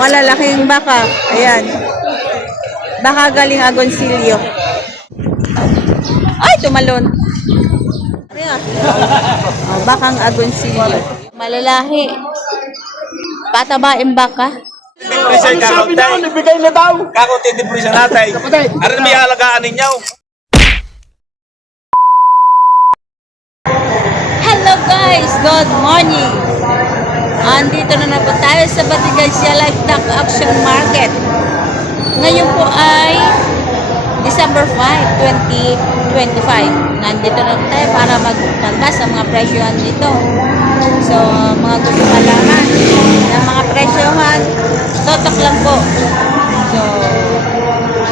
malalaking baka. Ayan. Baka galing Agoncillo. Ay, tumalon. Ayan. Oh, bakang Agoncillo. Malalaki. Patabaing baka. Presyo ka Sabi na ako, nabigay na daw. kako tindi presyo natay. Aron may halagaan ninyo. Hello guys! Good morning! Andito na po tayo sa Batigansya Livestock Auction Market. Ngayon po ay December 5, 2025. Nandito na po tayo para magtagmas sa mga presyohan dito. So, mga gusto malaman ng mga presyohan, totok lang po. So,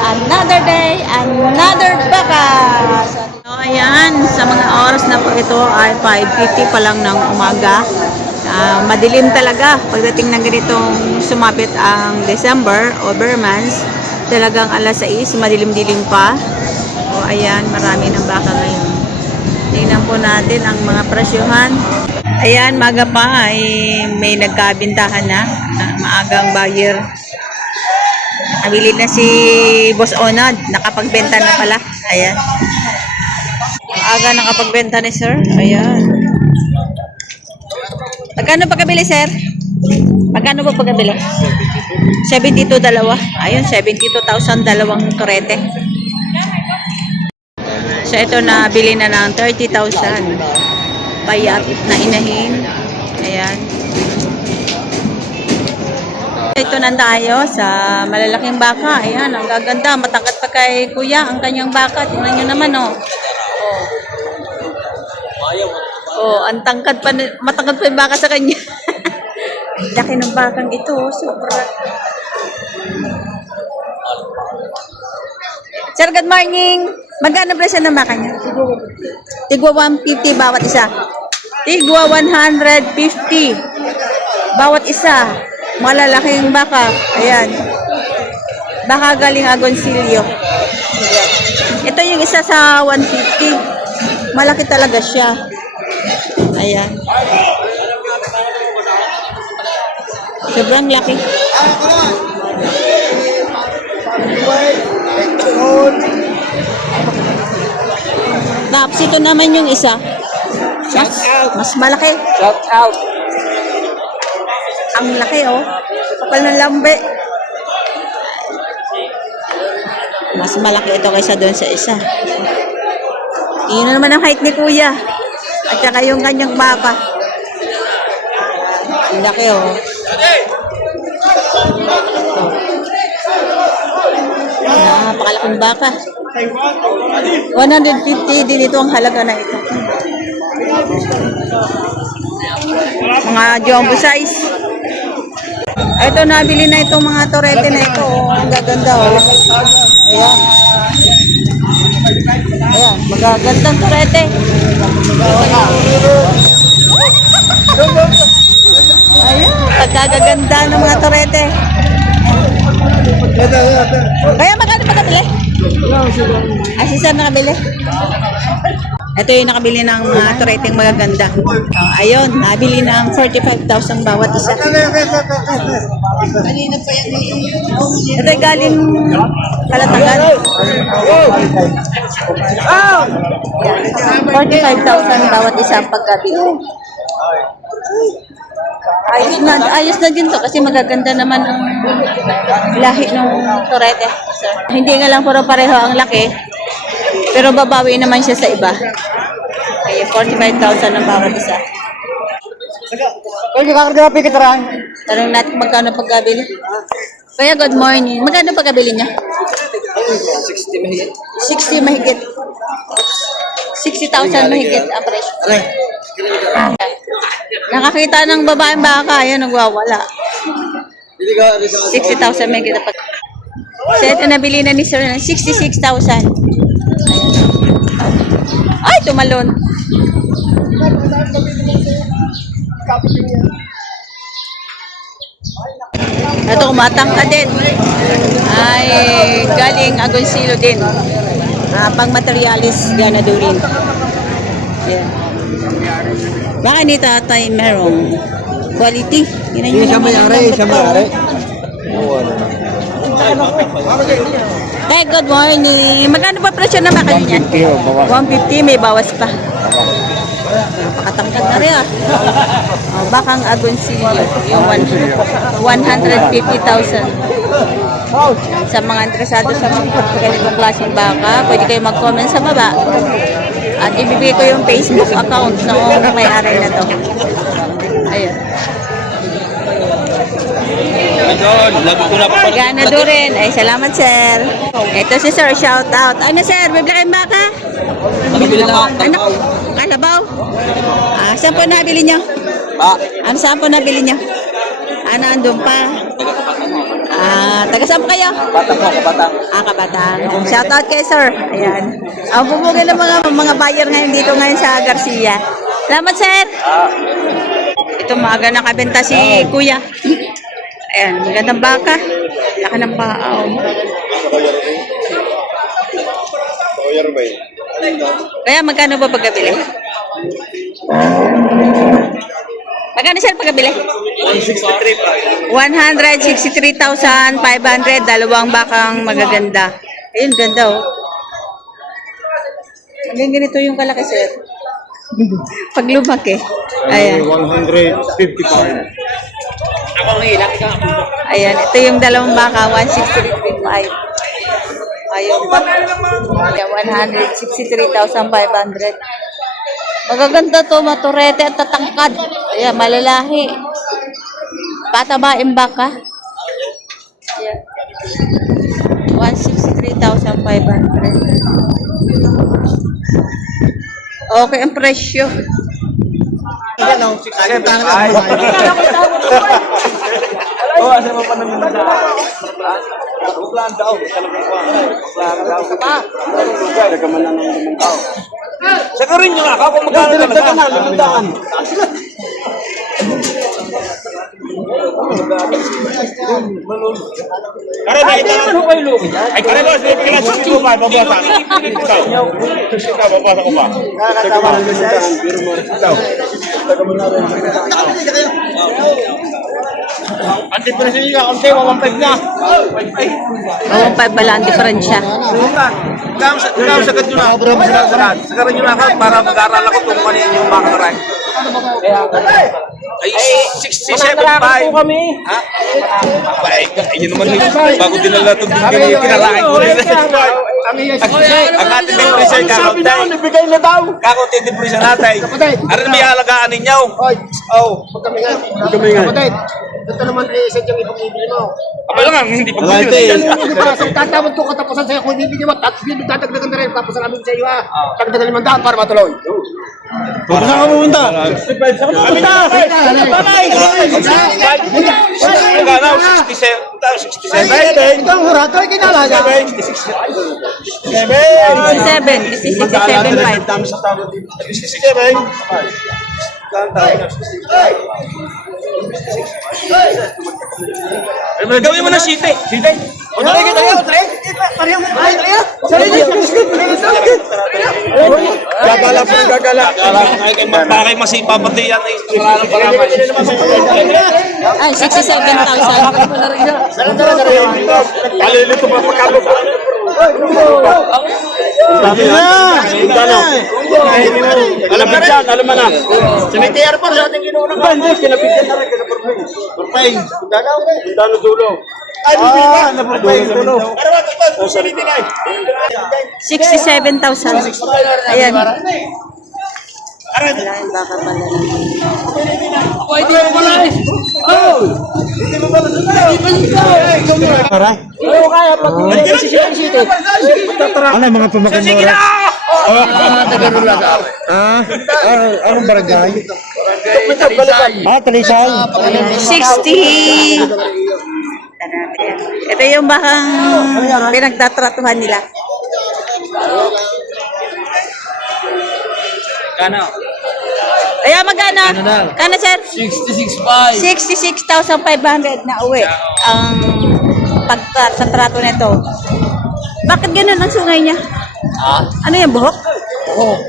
another day, another baka! So, ayan, sa mga oras na po ito ay 5:50 pa lang ng umaga. Madilim talaga pagdating ng ganitong sumapit ang December o bare months. Talagang alas 6, madilim-dilim pa. O ayan, marami ng baka ngayon. Tingnan po natin ang mga presyohan. Ayan, maga pa ay may nagkabintahan na. Maagang buyer. Nakabili na si Boss Onad. Nakapagbenta na pala. Ayan. Aga nakapagbenta ni sir. Ayan. Magkano pagkabili, sir? Magkano po pagkabili? 72 dalawa. Ayun, 72,000 dalawang turete. So, ito na bili na ng 30,000. Bayat na inahin. Ayan. Ito na tayo sa malalaking baka. Ayan, ang gaganda. Matangkad pa kay kuya ang kanyang baka. Tingnan nyo naman, oh. Oh, ang tangkad pa, matangkad pa yung baka sa kanya. Ang laki ng bakang ito, sobra. Sir, good morning. Magkano presyo ng baka niya? Tigwa 150 bawat isa. Tigwa 150 bawat isa. Malalaking baka. Ayan. Baka galing Agoncillo. Ayan. Ito yung isa sa 150. Malaki talaga siya. Ayan. Sobrang laki. Tapos ito naman yung isa. Mas malaki. Shout out. Ang laki, oh. Kapal ng lambe. Mas malaki ito kaysa doon sa isa. Iyon naman ang height ni kuya. At saka yung kanyang baka. Ang laki, oh. Napakalaking baka. 150 din ito ang halaga na ito. Mga jumbo size. Ito, nabili na itong mga torete na ito. Oh. Ang gaganda, oh. Ayan. Ayan, magagandang torete. Ayan, pagkagaganda ng mga torete. Kaya magkano pa kabili? Si sir nakabili? Ito yung nakabili ng toreteng magaganda. Ayun, nabili ng 45,000 bawat isa. Ito yung galing Kalatagan. 45,000 bawat isa ang pagkabili. Ayos na din to kasi magaganda naman ang lahi ng torete. Sir. Hindi nga lang puro pareho ang laki, pero babawi naman siya sa iba. Kaya 45,000 ang bawat isa. Oy, kakarga pa kitarahan. Tanong natin magkano pagkabili. Kaya good morning. Magkano pagkabili niya? 60 mahigit. 60 mahigit. 60,000 mahigit ang presyo. Nakakita ng babaeng baka, yan nagwawala. 60,000 mahigit na pag. So ito nabili na ni sir ng 66,000. Ay, tumalon. Ito, kumatang ka din. Ay, galing Agoncillo din. Pang materialis, ganadurin. Yeah. Baka ni tatay merong quality. Yun Siya may-ari, siya may-ari. Hey, good morning. Magkano ba presyo na baka niyan? 150, may bawas pa. Napakatangkad na rin ah. Oh, bakang agonsilyo, yung 150,000. Sa mga interesado sa mga ganitong klaseng baka, pwede kayo mag-comment sa baba. At ibibigay ko yung Facebook account ng may-ari na to. Ayun. Gana do rin. Ay, salamat sir. Ito si sir, shout out. Ano sir, bibili kayong baka? Ano? Kalabaw? Saan po nabili nyo? Saan po nabili nyo? Andun pa? Taga saan po kayo? Kabatang. Shout out kay sir. Ayan. Ang bubugay ng mga buyer ngayon dito ngayon sa Garcia. Salamat sir. Ito maaga nakabenta si kuya. Ayan, magandang baka. Laka ng paaw. Kaya magkano ba pagkabili? Magkano sir pagkabili? 163,500. Dalawang bakang magaganda. Ayun, ganda oh. Hanggang ganito yung kalaki sir. Pag lumaki. Ayan. 155. Ayan, ito yung dalawang baka, 163,500. Ayun pa. Ayan, 163,500. Magaganda to, maturete at tatangkad. Ayan, malalahi. Patabaing baka. Ayan. 163,500. Okay ang presyo. Oh, asa mo pa namin na? Buklaan daw, talagang buklaan daw. Sagarin nyo na ako kung magkano talaga. Kare ba ito? Ay, kare ba? Kailan 65 babasa? Ikaw, babasa ko ba? Ang diferensya niya, konti, 1.5 na. 1.5 ba lang ang diferensya? Ikaw, sagad nyo na. Sagarin nyo na ako para mag-aaral ako kung kanina yung baka na rin. Ay, 67.5. Ha? Ay, yun naman yun. Bago dinala ito, kinalain ko rin. Ang ating depresyon, kakautay. Kakautay depresyon natin. Ano na may halagaan ninyo? Kapatid, ito naman isa diyang ipag-ibili mo. Aba lang, hindi pa po yun. Tatawad ko katapusan sa'yo kung ibibili mo, tatagdagan na rin, tapos namin sa iyo ha. Tagdagan 500 para matuloy. Saan ka pumunta? Magkano? 67. Ito ang hurato, ay kinalaga. 67. Gawin mo na site. Site. Gagala po, gagala. Bakit masipa pati yan? Ay, 67,000. Kalilito pa pagkalo. Alam mo dyan, alam mo na. Siniti airport sa ating kinuha ng banda. Kinapigyan na rin, kinapurpay. Purpay. Dano dulo. Ay, napurpay. Dulo. 67,000. Ayan. Malaking baka pala. Ano mga pamakan mo? Anong barangay? Talisay. 60. Ito yung bakang pinagtatratuhan nila. Kano? Ayan, magkano? Kano, sir? 66,500 na uwi. Ang sa trato nito. Bakit ganun ang sungay niya? Ano yung buhok? Buhok.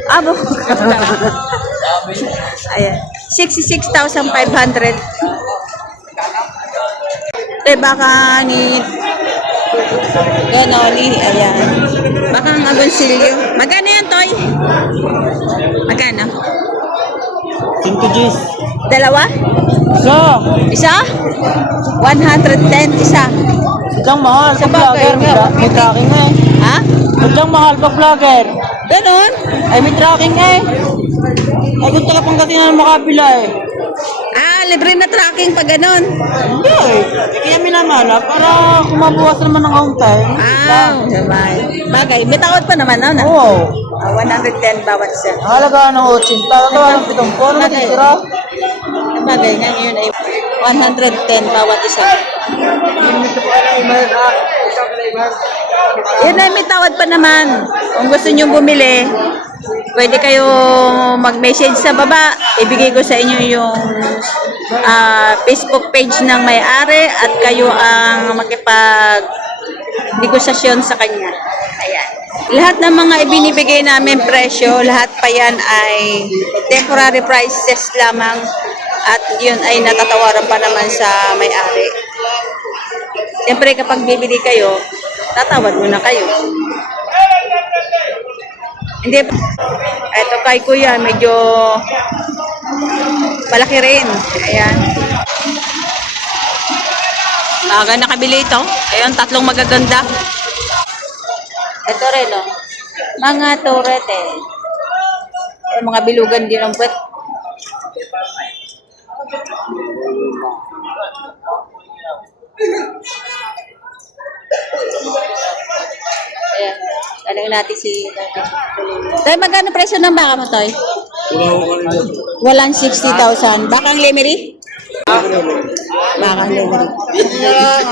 Ayan. 66,500. Baka ni Ganoli, ayan. Baka ang agonsilyo. Magkano yan, Toy? Magkano? 5 Gs. Dalawa? So, Isa? 110 isa. sadyang mahal Sa pag bagay vlogger. nga. May tracking eh. Ha? Sadyang mahal pag vlogger. Ganon? Ay, may tracking eh. Ay, gusto ka pang katinan ng makapila eh. Ah, libre na tracking pag ganon. Hindi eh. Kaya minamala para kumabukas naman ng kaunti. Ah, sabay. Bagay, may tawad pa naman, no? Oo. 110 bawat isa. Halaga ng 80. Tatatawa ng 7. Ano matitira? Bagay nga ngayon ay 110 bawat isa. Yan ay may tawad pa naman. Kung gusto nyo bumili, pwede kayo mag-message sa baba. Ibigay ko sa inyo yung Facebook page ng may-ari at kayo ang makipag-negosasyon sa kanya. Ayan. Lahat ng mga ibinibigay namin presyo, lahat pa yan ay temporary prices lamang at yun ay natatawaran pa naman sa may-ari. Siyempre kapag bibili kayo, tatawad muna kayo. Hindi pa. Ito kay Kuya, medyo malaki rin. Ayan. Aga nakabili ito. Ayan, tatlong magaganda. Ito rin, oh. Mga turete. Ay, mga bilugan din ang puwet. Ayan. Galing natin si Toy, magkano presyo ng baka mo, Toy? Walang 60,000. Bakang lemery? Bakang lemery.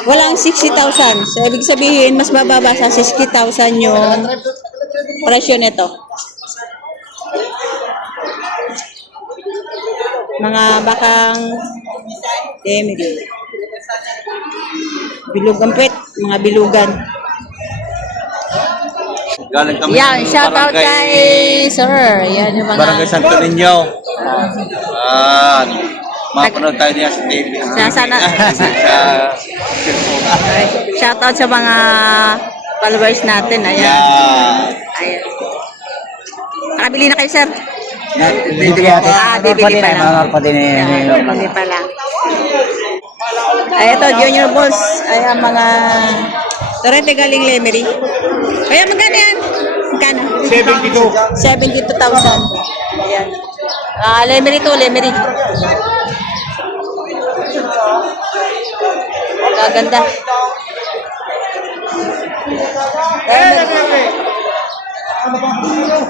Walang 60,000. So, ibig sabihin, mas bababa sa 60,000 yung presyo nito. Mga bakang lemery. Bilugan puwet. Mga bilugan. Galing kami Yan, ng shout out barangay, kay Sir. Yan yung mga... Barangay Santo Niño. Mapanood tayo niya sa TV. Sana- Sa Shout out sa mga followers natin. Ayan. yeah. Ayan. Nakabili na kayo, Sir? Bibili natin. Bibili pa lang. Bibili pa lang. Ay, ito, Junior Boss. Ay, ang mga turete galing Lemery. Kaya magkano yan? Magkano? 72. 72,000. Ayan. Lemery to, Lemery. Gaganda. Lemery.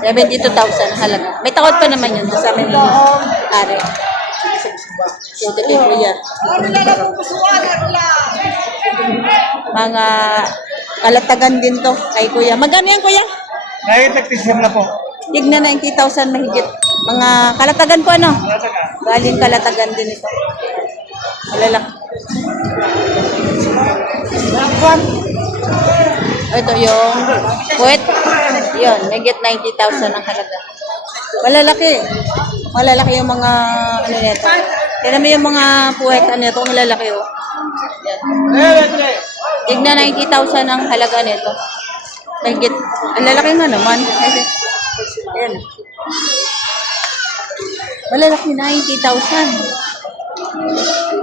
72,000 halaga. May takot pa naman yun sa amin ni Ari. So, ito kay Kuya. Mga kalatagan din to kay Kuya. Magkano yan, Kuya? Kahit nag-t-shirt na po. Tignan na 90,000 mahigit. Mga kalatagan po, ano? Galing kalatagan din ito. Malalak. Ito yung puwet. Yun, mahigit 90,000 ang halaga. Malalaki. Malalaki yung mga ano nito. Tignan mo yung mga puwet ano nito, malalaki oh. Yan. Tignan 90,000 ang halaga nito. Mahigit. Ang lalaki nga naman. Ayan. Malalaki 90,000.